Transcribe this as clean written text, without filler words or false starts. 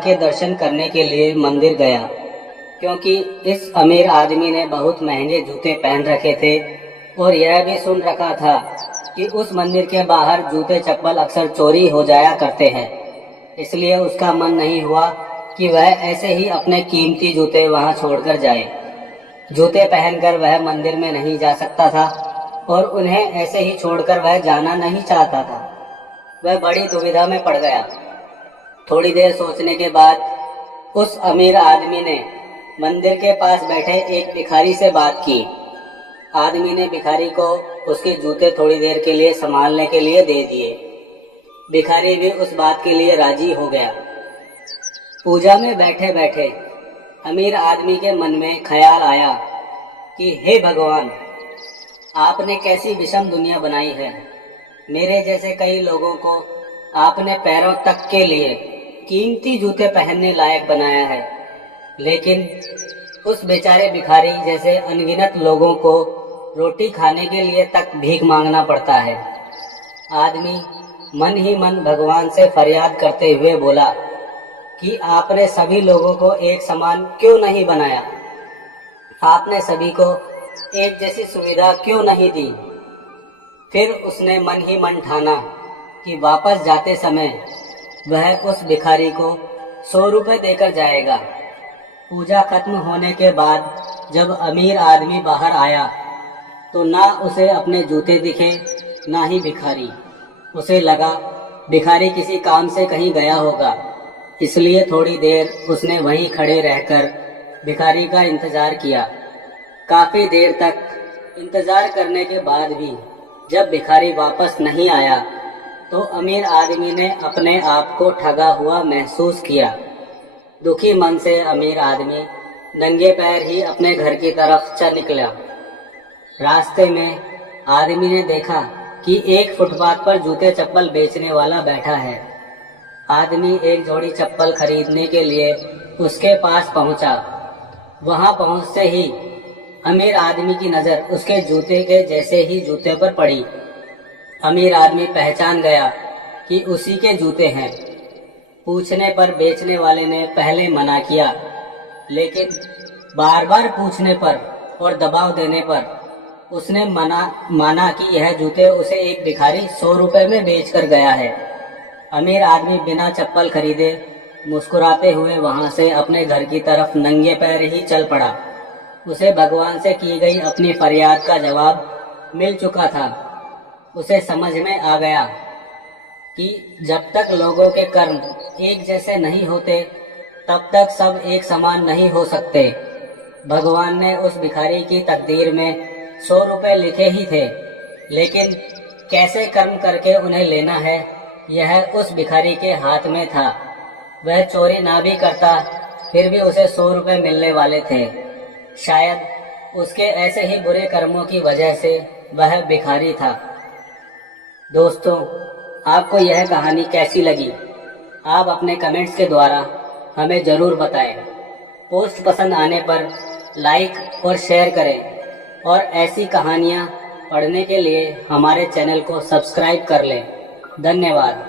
के दर्शन करने के लिए मंदिर गया, क्योंकि इस अमीर आदमी ने बहुत महंगे जूते पहन रखे थे और यह भी सुन रखा था कि उस मंदिर के बाहर जूते चप्पल अक्सर चोरी हो जाया करते हैं। इसलिए उसका मन नहीं हुआ कि वह ऐसे ही अपने कीमती जूते वहां छोड़कर जाए। जूते पहनकर वह मंदिर में नहीं जा सकता था और उन्हें ऐसे ही छोड़कर वह जाना नहीं चाहता था। वह बड़ी दुविधा में पड़ गया। थोड़ी देर सोचने के बाद उस अमीर आदमी ने मंदिर के पास बैठे एक भिखारी से बात की। आदमी ने भिखारी को उसके जूते थोड़ी देर के लिए संभालने के लिए दे दिए। भिखारी भी उस बात के लिए राजी हो गया। पूजा में बैठे बैठे अमीर आदमी के मन में ख्याल आया कि हे भगवान, आपने कैसी विषम दुनिया बनाई है। मेरे जैसे कई लोगों को आपने पैरों तक के लिए कीमती जूते पहनने लायक बनाया है, लेकिन उस बेचारे भिखारी जैसे अनगिनत लोगों को रोटी खाने के लिए तक भीख मांगना पड़ता है। आदमी मन ही मन भगवान से फरियाद करते हुए बोला कि आपने सभी लोगों को एक समान क्यों नहीं बनाया, आपने सभी को एक जैसी सुविधा क्यों नहीं दी। फिर उसने मन ही मन ठाना कि वापस जाते समय वह उस भिखारी को 100 रुपये देकर जाएगा। पूजा खत्म होने के बाद जब अमीर आदमी बाहर आया तो ना उसे अपने जूते दिखे ना ही भिखारी। उसे लगा भिखारी किसी काम से कहीं गया होगा, इसलिए थोड़ी देर उसने वहीं खड़े रहकर भिखारी का इंतजार किया। काफी देर तक इंतजार करने के बाद भी जब भिखारी वापस नहीं आया तो अमीर आदमी ने अपने आप को ठगा हुआ महसूस किया। दुखी मन से अमीर आदमी नंगे पैर ही अपने घर की तरफ चल निकला। रास्ते में आदमी ने देखा कि एक फुटपाथ पर जूते चप्पल बेचने वाला बैठा है। आदमी एक जोड़ी चप्पल खरीदने के लिए उसके पास पहुंचा। वहां पहुंचते ही अमीर आदमी की नजर उसके जूते के जैसे ही जूते पर पड़ी। अमीर आदमी पहचान गया कि उसी के जूते हैं। पूछने पर बेचने वाले ने पहले मना किया, लेकिन बार बार पूछने पर और दबाव देने पर उसने माना कि यह जूते उसे एक भिखारी 100 रुपये में बेच कर गया है। अमीर आदमी बिना चप्पल खरीदे मुस्कुराते हुए वहां से अपने घर की तरफ नंगे पैर ही चल पड़ा। उसे भगवान से की गई अपनी फरियाद का जवाब मिल चुका था। उसे समझ में आ गया कि जब तक लोगों के कर्म एक जैसे नहीं होते तब तक सब एक समान नहीं हो सकते। भगवान ने उस भिखारी की तकदीर में 100 रुपये लिखे ही थे, लेकिन कैसे कर्म करके उन्हें लेना है यह उस भिखारी के हाथ में था। वह चोरी ना भी करता फिर भी उसे 100 रुपये मिलने वाले थे। शायद उसके ऐसे ही बुरे कर्मों की वजह से वह भिखारी था। दोस्तों, आपको यह कहानी कैसी लगी? आप अपने कमेंट्स के द्वारा हमें ज़रूर बताएं। पोस्ट पसंद आने पर लाइक और शेयर करें और ऐसी कहानियाँ पढ़ने के लिए हमारे चैनल को सब्सक्राइब कर लें। धन्यवाद।